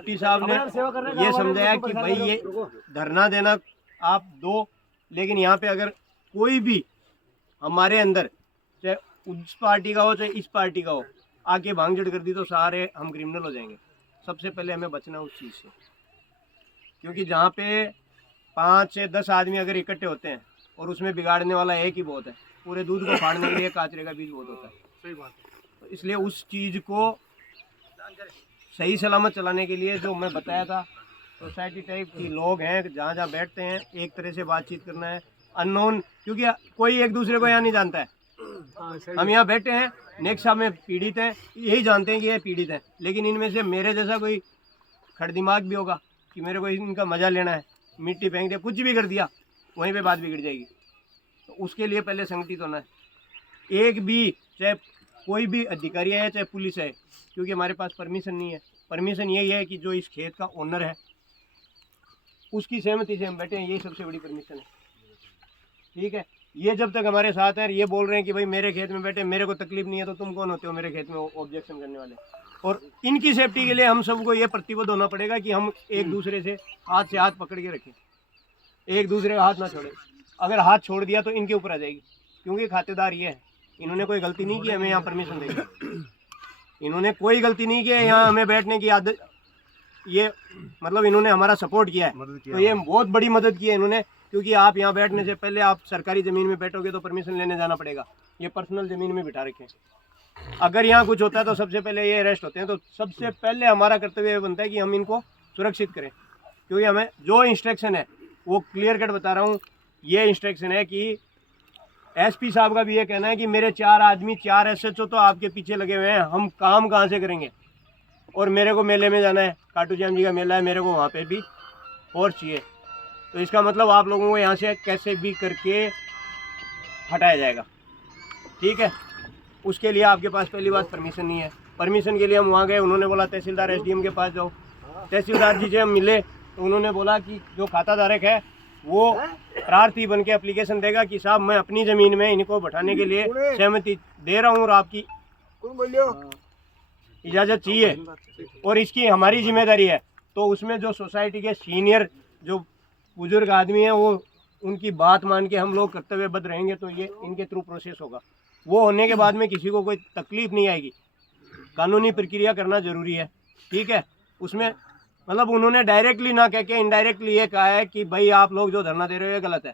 SP साहब ने ये समझाया कि भाई ये धरना देना आप दो, लेकिन यहाँ पे अगर कोई भी हमारे अंदर चाहे उस पार्टी का हो चाहे इस पार्टी का हो आके भांगचड़ कर दी तो सारे हम क्रिमिनल हो जाएंगे। सबसे पहले हमें बचना उस चीज़ से, क्योंकि जहाँ पे 5 से 10 आदमी अगर इकट्ठे होते हैं और उसमें बिगाड़ने वाला एक ही बहुत है, पूरे दूध को फाड़ने के लिए काचरे का बीज बहुत होता है। सही बात है। तो इसलिए उस चीज़ को सही सलामत चलाने के लिए जो मैं बताया था, सोसाइटी टाइप की लोग हैं, जहाँ जहाँ बैठते हैं एक तरह से बातचीत करना है, अननोन, क्योंकि कोई एक दूसरे को यहाँ नहीं जानता है। हम यहाँ बैठे हैं, नेक्स्ट साहब में पीड़ित हैं, यही जानते हैं कि ये पीड़ित हैं, लेकिन इनमें से मेरे जैसा कोई खड़ दिमाग भी होगा कि मेरे को इनका मज़ा लेना है, मिट्टी फेंक दिया, कुछ भी कर दिया, वहीं पे बात बिगड़ जाएगी। तो उसके लिए पहले संगठित होना है। एक भी चाहे कोई भी अधिकारी है चाहे पुलिस है, क्योंकि हमारे पास परमिशन नहीं है। परमिशन यही है कि जो इस खेत का ओनर है उसकी सहमति से हम बैठे हैं, यही सबसे बड़ी परमिशन है। ठीक है, ये जब तक हमारे साथ है, ये बोल रहे हैं कि भाई मेरे खेत में बैठे, मेरे को तकलीफ नहीं है, तो तुम कौन होते हो मेरे खेत में ऑब्जेक्शन करने वाले। और इनकी सेफ्टी के लिए हम सबको ये प्रतिबद्ध होना पड़ेगा कि हम एक दूसरे से हाथ पकड़ के रखें, एक दूसरे का हाथ ना छोड़े। अगर हाथ छोड़ दिया तो इनके ऊपर आ जाएगी, क्योंकि खातेदार ये है, इन्होंने कोई गलती नहीं की हमें यहाँ परमिशन देगी, इन्होंने कोई गलती नहीं की है यहाँ हमें बैठने की आदत, ये मतलब इन्होंने हमारा सपोर्ट किया है, तो ये बहुत बड़ी मदद की है इन्होंने। क्योंकि आप यहाँ बैठने से पहले आप सरकारी ज़मीन में बैठोगे तो परमिशन लेने जाना पड़ेगा, ये पर्सनल ज़मीन में बिठा रखे हैं। अगर यहाँ कुछ होता है तो सबसे पहले ये अरेस्ट होते हैं, तो सबसे पहले हमारा कर्तव्य बनता है कि हम इनको सुरक्षित करें। क्योंकि हमें जो इंस्ट्रक्शन है वो क्लियर कट बता रहा हूँ, ये इंस्ट्रक्शन है कि एसपी साहब का भी ये कहना है कि मेरे 4 आदमी 4 एसएचओ तो आपके पीछे लगे हुए हैं, हम काम कहाँ से करेंगे। और मेरे को मेले में जाना है, खाटू श्याम जी का मेला है, मेरे को वहाँ पे भी और चाहिए, तो इसका मतलब आप लोगों को यहाँ से कैसे भी करके हटाया जाएगा। ठीक है, उसके लिए आपके पास पहली बात परमिशन नहीं है। परमिशन के लिए हम वहाँ गए, उन्होंने बोला तहसीलदार एसडीएम के पास जाओ। तहसीलदार जी से हम मिले तो उन्होंने बोला कि जो खाता धारक है वो प्रार्थी बन के एप्लीकेशन देगा कि साहब मैं अपनी ज़मीन में इनको बैठाने के लिए सहमति दे रहा हूँ और आपकी इजाज़त चाहिए और इसकी हमारी जिम्मेदारी है। तो उसमें जो सोसाइटी के सीनियर जो बुजुर्ग आदमी हैं वो उनकी बात मान के हम लोग कर्तव्यबद्ध रहेंगे, तो ये इनके थ्रू प्रोसेस होगा। वो होने के बाद में किसी को कोई तकलीफ नहीं आएगी। कानूनी प्रक्रिया करना ज़रूरी है। ठीक है, उसमें मतलब उन्होंने डायरेक्टली ना कह के इनडायरेक्टली ये कहा है कि भाई आप लोग जो धरना दे रहे हो ये गलत है।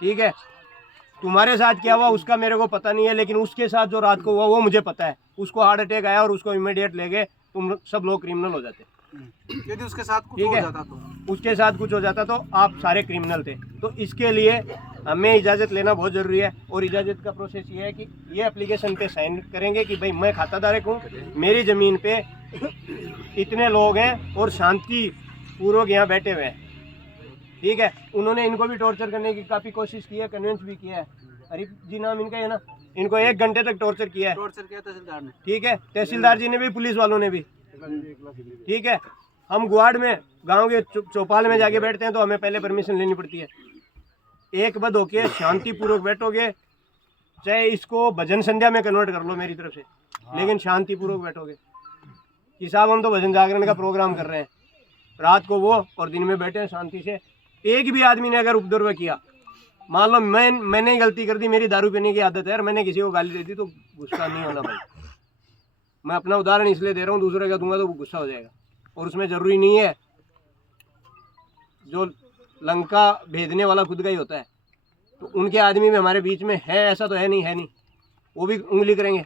ठीक है, तुम्हारे साथ क्या हुआ उसका मेरे को पता नहीं है, लेकिन उसके साथ जो रात को हुआ वो मुझे पता है। उसको हार्ट अटैक आया और उसको इमीडिएट ले गए, तुम सब लोग क्रिमिनल हो जाते। यदि उसके साथ कुछ हो जाता तो उसके साथ कुछ हो जाता तो आप सारे क्रिमिनल थे। तो इसके लिए हमें इजाज़त लेना बहुत ज़रूरी है। और इजाज़त का प्रोसेस ये है कि ये एप्लीकेशन पे साइन करेंगे कि भाई मैं खाता धारक हूँ, मेरी ज़मीन पे इतने लोग हैं और शांति पूर्वक यहाँ बैठे हुए हैं। ठीक है, उन्होंने इनको भी टॉर्चर करने की काफ़ी कोशिश की है, कन्विंस भी किया है। अरीफ जी नाम इनका है ना, इनको 1 घंटे तक टॉर्चर किया है तहसीलदार ने। ठीक है, तहसीलदार जी ने भी, पुलिस वालों ने भी। ठीक है, हम गुआड़ में गांव के चौपाल में जाके बैठते हैं तो हमें पहले परमिशन लेनी पड़ती है। एक बद होके शांतिपूर्वक बैठोगे, चाहे इसको भजन संध्या में कन्वर्ट कर लो मेरी तरफ से, लेकिन शांतिपूर्वक बैठोगे कि साहब हम तो भजन जागरण का प्रोग्राम कर रहे हैं, रात को वो और दिन में बैठे हैं शांति से। एक भी आदमी ने अगर उपद्रव किया, मान लो मैंने ही गलती कर दी, मेरी दारू पीने की आदत है और मैंने किसी को गाली दे दी, तो गुस्सा नहीं होना भाई। मैं अपना उदाहरण इसलिए दे रहा हूँ, दूसरे का दूंगा तो वो गुस्सा हो जाएगा। और उसमें ज़रूरी नहीं है जो लंका भेदने वाला खुद का ही होता है, तो उनके आदमी में हमारे बीच में है, ऐसा तो है नहीं, वो भी उंगली करेंगे।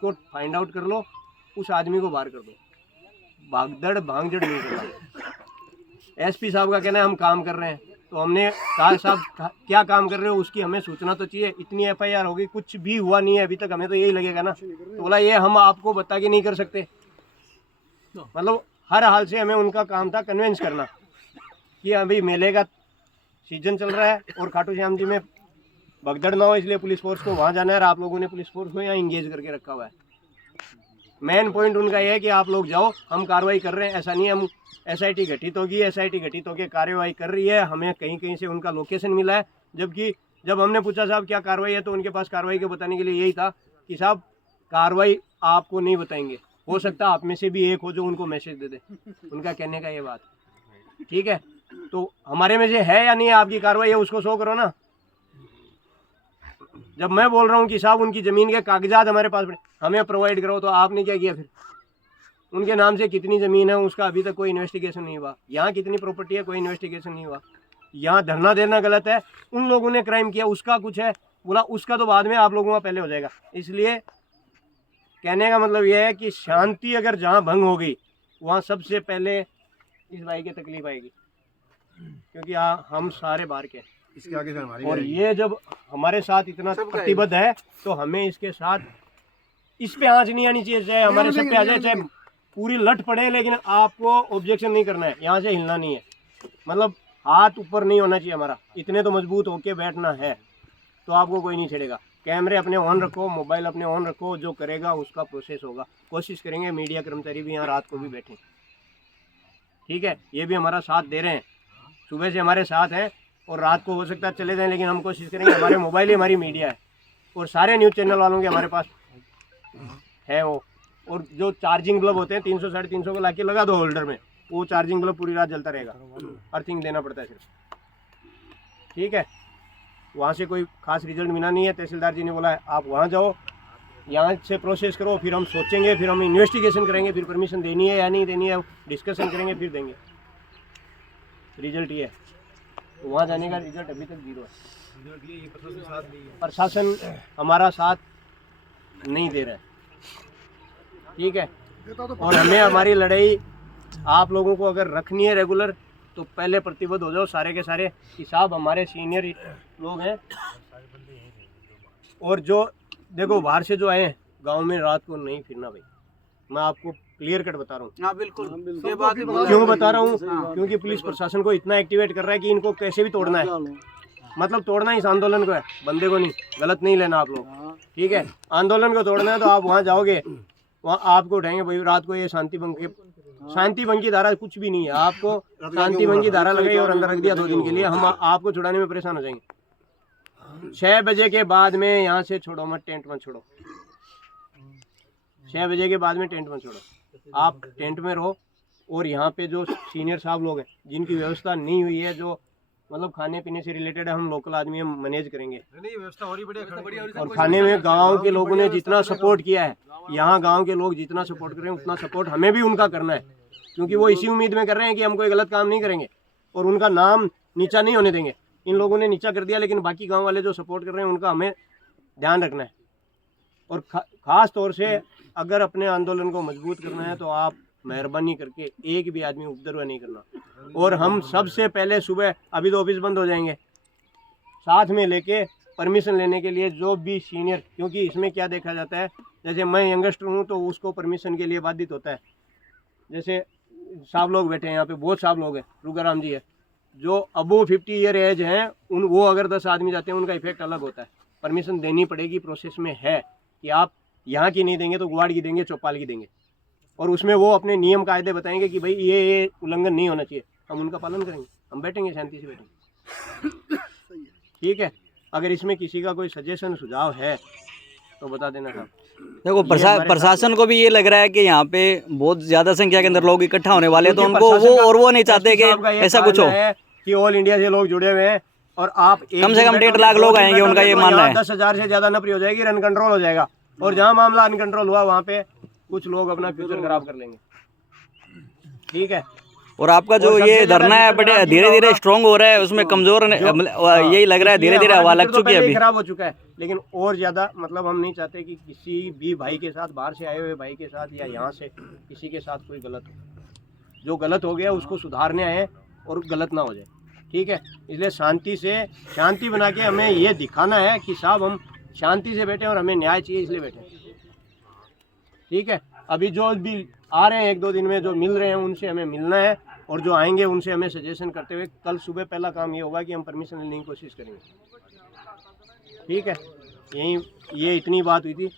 तो फाइंड आउट कर लो, उस आदमी को बाहर कर दो, भागदड़ भांगजड़ नहीं करना। एसपी साहब का कहना है हम काम कर रहे हैं, तो हमने कहा साहब क्या काम कर रहे हो उसकी हमें सूचना तो चाहिए। इतनी एफआईआर होगी, कुछ भी हुआ नहीं है अभी तक, हमें तो यही लगेगा ना। तो बोला ये हम आपको बता के नहीं कर सकते। मतलब हर हाल से हमें उनका काम था कन्विंस करना कि अभी मेले का सीजन चल रहा है और खाटू श्याम जी में भगदड़ ना हो, इसलिए पुलिस फोर्स को वहाँ जाना है और आप लोगों ने पुलिस फोर्स को यहाँ इंगेज करके रखा हुआ है। मेन पॉइंट उनका ये है कि आप लोग जाओ, हम कार्रवाई कर रहे हैं। ऐसा नहीं है हम एसआईटी गठित होगी, एसआईटी गठित होकर कार्रवाई कर रही है, हमें कहीं कहीं से उनका लोकेशन मिला है। जबकि जब हमने पूछा साहब क्या कार्रवाई है, तो उनके पास कार्रवाई के बताने के लिए यही था कि साहब कार्रवाई आपको नहीं बताएंगे, हो सकता है आप में से भी एक हो जो उनको मैसेज दे दे। उनका कहने का ये बात, ठीक है। तो हमारे में से है या नहीं है आपकी कार्रवाई है, उसको शो करो ना। जब मैं बोल रहा हूँ कि साहब उनकी ज़मीन के कागजात हमारे पास पड़े, हमें प्रोवाइड करो, तो आपने क्या किया फिर? उनके नाम से कितनी ज़मीन है उसका अभी तक कोई इन्वेस्टिगेशन नहीं हुआ। यहाँ कितनी प्रॉपर्टी है, कोई इन्वेस्टिगेशन नहीं हुआ। यहाँ धरना देना गलत है। उन लोगों ने क्राइम किया, उसका कुछ है, बोला उसका तो बाद में, आप लोगों का पहले हो जाएगा। इसलिए कहने का मतलब यह है कि शांति अगर जहाँ भंग हो गई वहाँ सबसे पहले इस भाई की तकलीफ आएगी, क्योंकि हम सारे बाहर के हैं। इसके आगे से हमारी और ये जब हमारे साथ इतना प्रतिबद्ध है तो हमें इसके साथ इस पे आंच नहीं आनी चाहिए। चाहे हमारे सब पे आ जाए, चाहे पूरी लट पड़े, लेकिन आपको ऑब्जेक्शन नहीं करना है, यहाँ से हिलना नहीं है। मतलब हाथ ऊपर नहीं होना चाहिए हमारा, इतने तो मजबूत होके बैठना है, तो आपको कोई नहीं छेड़ेगा। कैमरे अपने ऑन रखो, मोबाइल अपने ऑन रखो, जो करेगा उसका प्रोसेस होगा। कोशिश करेंगे मीडिया कर्मचारी भी यहाँ रात को भी बैठे, ठीक है। ये भी हमारा साथ दे रहे हैं, सुबह से हमारे साथ हैं, और रात को हो सकता है चले जाएं, लेकिन हम कोशिश करेंगे। हमारे मोबाइल ही हमारी मीडिया है, और सारे न्यूज़ चैनल वालों के हमारे पास है वो। और जो चार्जिंग बल्ब होते हैं 300 350 को लाके लगा दो होल्डर में, वो चार्जिंग बल्ब पूरी रात जलता रहेगा। अर्थिंग देना पड़ता है सिर्फ, ठीक है। वहाँ से कोई खास रिजल्ट मिला नहीं है। तहसीलदार जी ने बोला है आप वहाँ जाओ, यहाँ से प्रोसेस करो, फिर हम सोचेंगे, फिर हम इन्वेस्टिगेशन करेंगे, फिर परमिशन देनी है या नहीं देनी है डिस्कशन करेंगे, फिर देंगे। रिजल्ट ये है। तो वहाँ जाने का रिजल्ट अभी तक 0 है। प्रशासन हमारा साथ नहीं दे रहा है, ठीक है। और हमें हमारी लड़ाई आप लोगों को अगर रखनी है रेगुलर, तो पहले प्रतिबद्ध हो जाओ सारे के सारे कि साहब हमारे सीनियर लोग हैं। और जो देखो बाहर से जो आए हैं, गांव में रात को नहीं फिरना भाई, मैं आपको क्लियर कट बता रहा हूँ। हाँ बिल्कुल, ये बात क्यों बता रहा हूँ? क्योंकि पुलिस प्रशासन को इतना एक्टिवेट कर रहा है कि इनको कैसे भी तोड़ना है। मतलब तोड़ना इस आंदोलन को है, बंदे को नहीं। गलत नहीं लेना आप लोग, ठीक है। आंदोलन को तोड़ना है तो आप वहाँ जाओगे, वहाँ आपको उठाएंगे भाई रात को ये शांति भंग की धारा कुछ भी नहीं है। आपको शांति भंग की धारा लगाई और अंदर रख दिया 2 दिन के लिए, हम आपको छुड़ाने में परेशान हो जाएंगे। 6 बजे के बाद में यहाँ से छोड़ो मत, टेंट मत छोड़ो। 6 बजे के बाद में टेंट मत छोड़ो, आप टेंट में रहो। और यहाँ पे जो सीनियर साहब लोग हैं जिनकी व्यवस्था नहीं हुई है, जो मतलब खाने पीने से रिलेटेड है, हम लोकल आदमी हम मैनेज करेंगे। व्यवस्था और ही बढ़िया। और खाने में गांव के लोगों ने जितना सपोर्ट किया है, यहाँ गांव के लोग जितना सपोर्ट कर रहे हैं, उतना सपोर्ट हमें भी उनका करना है, क्योंकि वो इसी उम्मीद में कर रहे हैं कि हम कोई गलत काम नहीं करेंगे और उनका नाम नीचा नहीं होने देंगे। इन लोगों ने नीचा कर दिया, लेकिन बाकी गाँव वाले जो सपोर्ट कर रहे हैं उनका हमें ध्यान रखना है। और ख़ास तौर से अगर अपने आंदोलन को मजबूत करना है तो आप मेहरबानी करके एक भी आदमी उपद्रव नहीं करना। और हम सबसे पहले सुबह, अभी तो ऑफिस बंद हो जाएंगे, साथ में लेके परमिशन लेने के लिए जो भी सीनियर, क्योंकि इसमें क्या देखा जाता है, जैसे मैं यंगस्टर हूँ तो उसको परमिशन के लिए बाधित होता है। जैसे साहब लोग बैठे हैं यहाँ पे, बहुत साहब लोग हैं, रुगाराम जी है, जो अबो 50 ईयर एज हैं, वो अगर 10 आदमी जाते हैं उनका इफेक्ट अलग होता है। परमिशन देनी पड़ेगी, प्रोसेस में है कि आप यहाँ की नहीं देंगे तो गुवाड़ की देंगे, चौपाल की देंगे, और उसमें वो अपने नियम कायदे बताएंगे कि भाई ये उल्लंघन नहीं होना चाहिए। हम उनका पालन करेंगे, हम बैठेंगे, शांति से बैठेंगे, ठीक है। अगर इसमें किसी का कोई सजेशन सुझाव है तो बता देना साहब। देखो प्रशासन को भी ये लग रहा है कि यहाँ पे बहुत ज्यादा संख्या के अंदर लोग इकट्ठा होने वाले, तो उनको वो नहीं चाहते कि ऐसा कुछ हो कि ऑल इंडिया से लोग जुड़े हुए हैं और आप कम से कम 1.5 लाख लोग आएंगे, उनका ये मानना है। 10,000 से ज्यादा नफरी हो जाएगी, रन कंट्रोल हो जाएगा। और जहाँ मामला अनकंट्रोल हुआ वहाँ पे कुछ लोग अपना फ्यूचर खराब कर लेंगे, ठीक है। और आपका जो ये धरना है बड़े धीरे धीरे स्ट्रॉन्ग हो रहा है, उसमें कमजोर यही लग रहा है, धीरे धीरे हवा लग चुकी है, अभी खराब हो चुका है। लेकिन और ज्यादा मतलब हम नहीं चाहते कि किसी भी भाई के साथ, बाहर से आए हुए भाई के साथ या यहाँ से किसी के साथ कोई गलत हो। जो गलत हो गया उसको सुधारने आए और गलत ना हो जाए, ठीक है। इसलिए शांति बना के हमें ये दिखाना है कि साहब हम शांति से बैठे और हमें न्याय चाहिए, इसलिए बैठे, ठीक है। अभी जो भी आ रहे हैं 1-2 दिन में जो मिल रहे हैं उनसे हमें मिलना है, और जो आएंगे उनसे हमें सजेशन करते हुए कल सुबह पहला काम ये होगा कि हम परमिशन लेने की कोशिश करेंगे, ठीक है। ये इतनी बात हुई थी,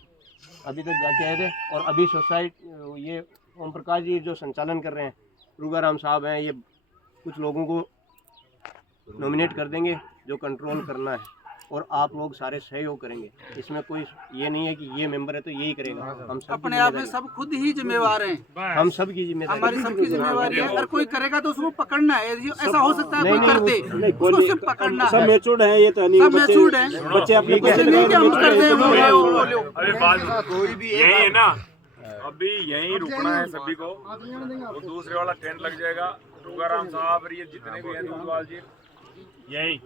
अभी तक जाके आए थे। और अभी सोसाइटी ये ओम प्रकाश जी जो संचालन कर रहे हैं, रुगाराम साहब हैं, ये कुछ लोगों को नॉमिनेट कर देंगे जो कंट्रोल करना है, और आप लोग सारे सहयोग करेंगे। इसमें कोई ये नहीं है कि ये मेंबर है तो यही करेगा, हम सब अपने आप में सब खुद ही जिम्मेवार हैं। हम सब की जिम्मेदारी, हमारी सबकी जिम्मेवारी है। अगर कोई करेगा तो उसको पकड़ना है। ऐसा हो सकता है कोई करते, उसको सिर्फ पकड़ना है। सब मैच्योर्ड है, ये तो नहीं सब मैच्योर्ड है, बच्चे अपने ऐसे नहीं कि हम करते हैं अरे बात कोई भी यही है ना, अभी यहीं रुकना है सभी को। वो दूसरे वाला टेंट लग जाएगा, तुकाराम साहब ये जितने भी हैं दूधवाल जी यहीं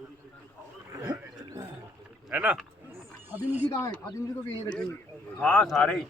है ना। खादिम जी कहाँ है? खादिम जी को भी यहीं रखेंगे। हाँ सारे ही